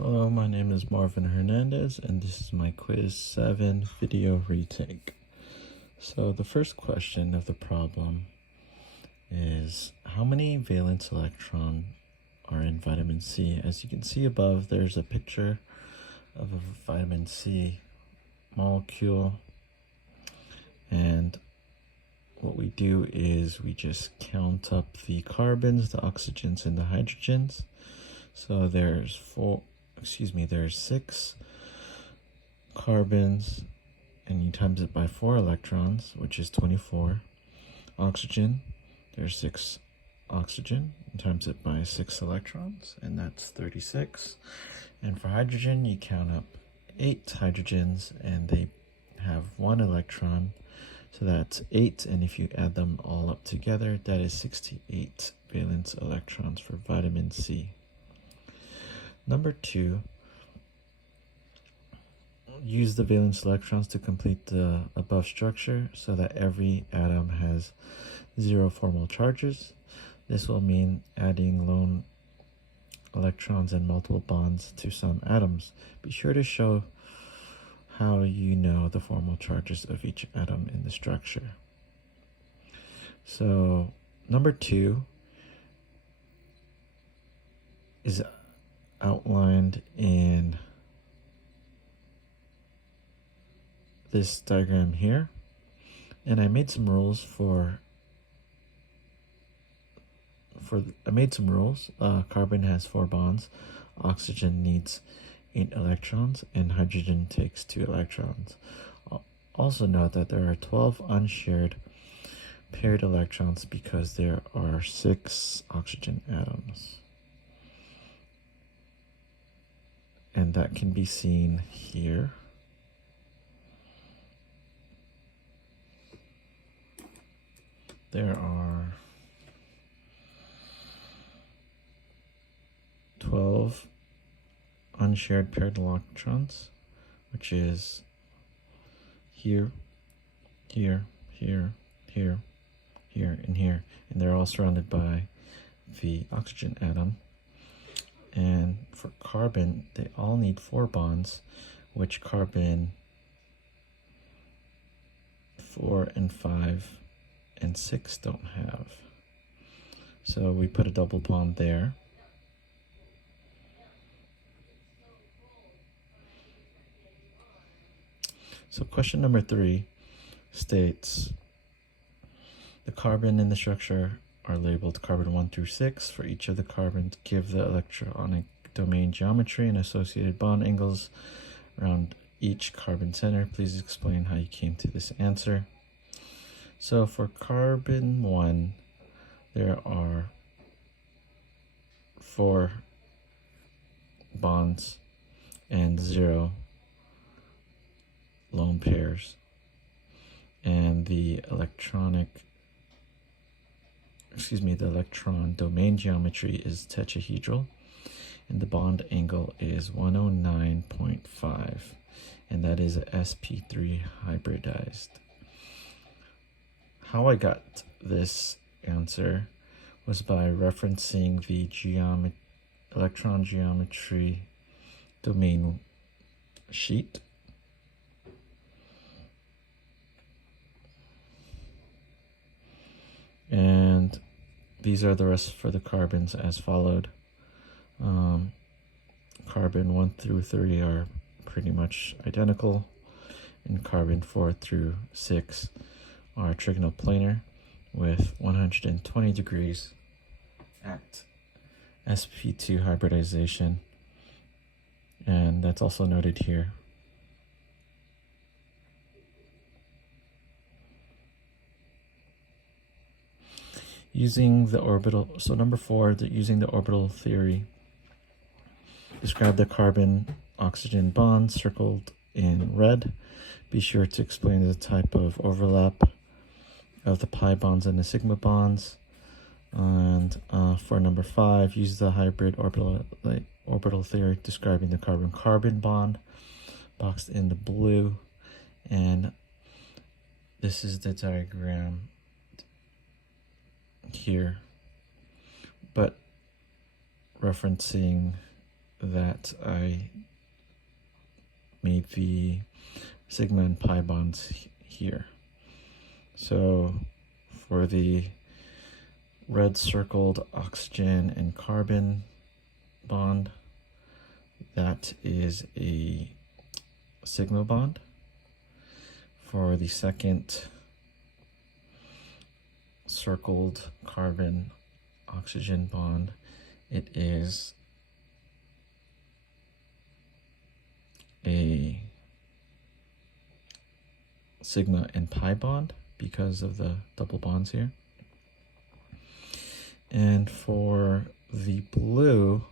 Hello, my name is Marvin Hernandez, and this is my Quiz 7 video retake. So the first question of the problem is, how many valence electrons are in vitamin C? As you can see above, there's a picture of a vitamin C molecule, and what we do is we just count up the carbons, the oxygens, and the hydrogens. So there's there's 6 carbons, and you times it by 4 electrons, which is 24. Oxygen, there's 6 oxygen, you times it by 6 electrons, and that's 36. And for hydrogen, you count up 8 hydrogens, and they have 1 electron, so that's 8, and if you add them all up together, that is 68 valence electrons for vitamin C. Number 2, use the valence electrons to complete the above structure so that every atom has 0 formal charges. This will mean adding lone electrons and multiple bonds to some atoms. Be sure to show how you know the formal charges of each atom in the structure. So number 2 is outlined in this diagram here, and I made some rules carbon has 4 bonds, oxygen needs 8 electrons, and hydrogen takes 2 electrons. Also note that there are 12 unshared paired electrons because there are 6 oxygen atoms. And that can be seen here. There are 12 unshared paired electrons, which is here, here, here, here, here, and here. And they're all surrounded by the oxygen atom. And for carbon, they all need 4 bonds, which carbon 4 and 5 and 6 don't have. So we put a double bond there. So question number 3 states, the carbon in the structure are labeled carbon 1 through 6. For each of the carbons, give the electronic domain geometry and associated bond angles around each carbon center. Please explain how you came to this answer. So for carbon 1, there are 4 bonds and 0 lone pairs. And the electron domain geometry is tetrahedral, and the bond angle is 109.5, and that is sp3 hybridized. How I got this answer was by referencing the electron geometry domain sheet. And these are the rest for the carbons as followed. Carbon 1 through 3 are pretty much identical, and carbon 4 through 6 are trigonoplanar with 120 degrees at sp2 hybridization, and that's also noted here. Using the orbital, so number 4, using the orbital theory, describe the carbon-oxygen bond circled in red. Be sure to explain the type of overlap of the pi bonds and the sigma bonds. And for number 5, use the hybrid orbital theory describing the carbon-carbon bond, boxed in the blue. And this is the diagram here, but referencing that I made the sigma and pi bonds here. So for the red circled oxygen and carbon bond, that is a sigma bond. For the second circled carbon oxygen bond, it is a sigma and pi bond because of the double bonds here. And for the blue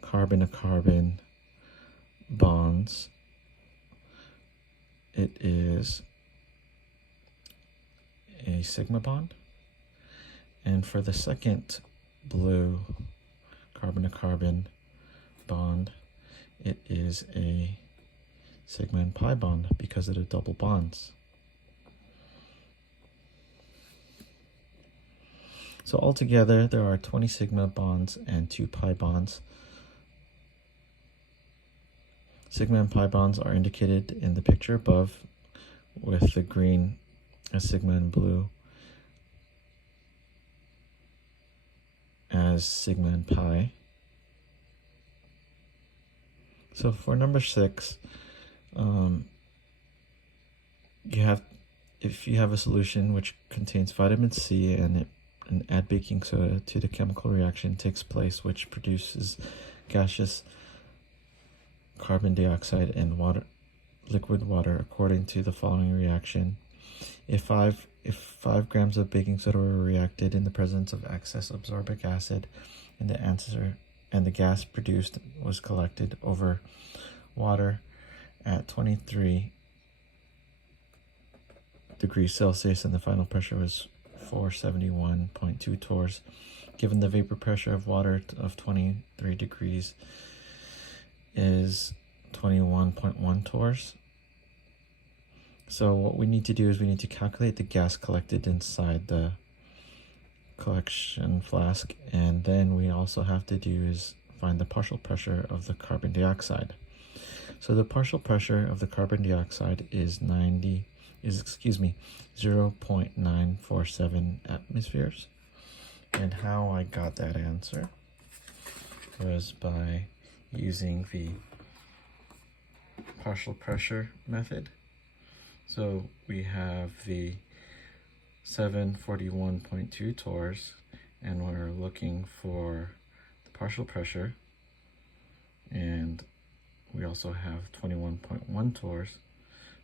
carbon to carbon bonds, it is a sigma bond. And for the second blue carbon to carbon bond, it is a sigma and pi bond because of the double bonds. So altogether, there are 20 sigma bonds and 2 pi bonds. Sigma and pi bonds are indicated in the picture above, with the green as sigma and blue as sigma and pi. So for number 6, if you have a solution which contains vitamin C and add baking soda to the chemical reaction takes place, which produces gaseous carbon dioxide and liquid water according to the following reaction. If 5 grams of baking soda were reacted in the presence of excess absorbic acid, and the gas produced was collected over water at 23 degrees Celsius, and the final pressure was 471.2 torrs, given the vapor pressure of water of 23 degrees is 21.1 torrs. So what we need to do is we need to calculate the gas collected inside the collection flask, and then we also have to do is find the partial pressure of the carbon dioxide. So the partial pressure of the carbon dioxide is 0.947 atmospheres. And how I got that answer was by using the partial pressure method. So we have the 741.2 torrs, and we're looking for the partial pressure, and we also have 21.1 torrs.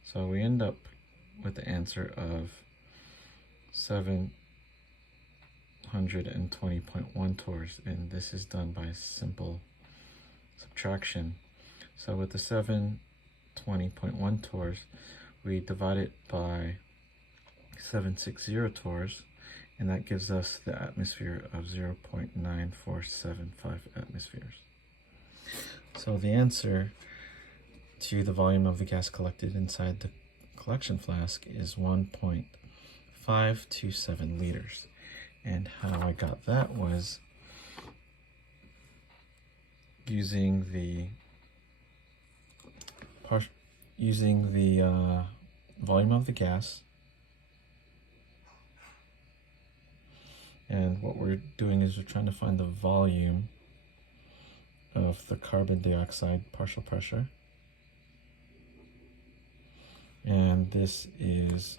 So we end up with the answer of 720.1 torrs, and this is done by simple subtraction. So with the 720.1 torrs, we divide it by 760 torrs, and that gives us the atmosphere of 0.9475 atmospheres. So the answer to the volume of the gas collected inside the collection flask is 1.527 liters. And how I got that was using the volume of the gas, and what we're doing is we're trying to find the volume of the carbon dioxide partial pressure, and this is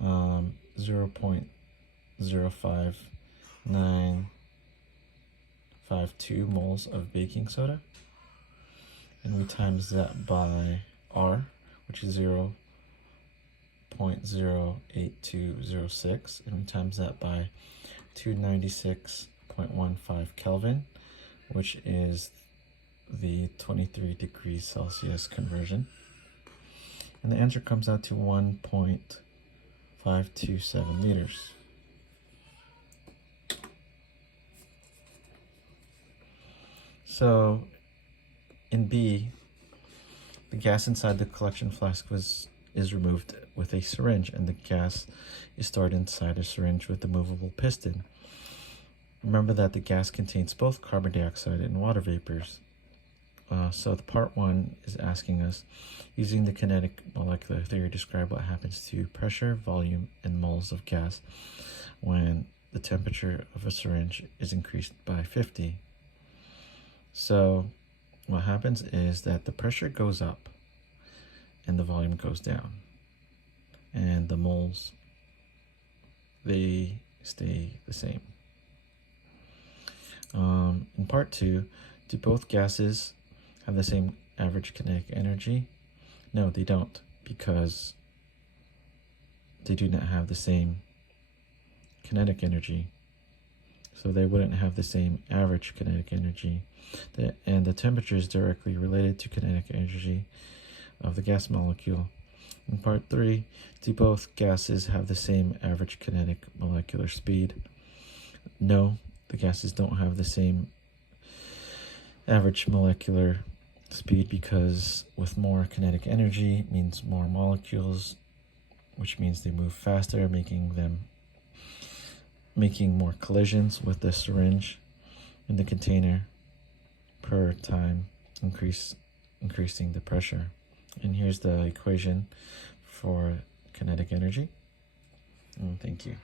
0.05952 moles of baking soda, and we times that by R, which is 0.08206, and we times that by 296.15 Kelvin, which is the 23 degrees Celsius conversion. And the answer comes out to 1.527 liters. So in B, the gas inside the collection flask is removed with a syringe, and the gas is stored inside a syringe with a movable piston. Remember that the gas contains both carbon dioxide and water vapors. So the part 1 is asking us, using the kinetic molecular theory, describe what happens to pressure, volume, and moles of gas when the temperature of a syringe is increased by 50. So what happens is that the pressure goes up and the volume goes down, and the moles, they stay the same. In part 2, do both gases have the same average kinetic energy? No, they don't, because they do not have the same kinetic energy. So they wouldn't have the same average kinetic energy. And the temperature is directly related to kinetic energy of the gas molecule. In part 3, do both gases have the same average kinetic molecular speed? No, the gases don't have the same average molecular speed, because with more kinetic energy means more molecules, which means they move faster, making more collisions with the syringe in the container per time, increasing the pressure. And here's the equation for kinetic energy. Thank you.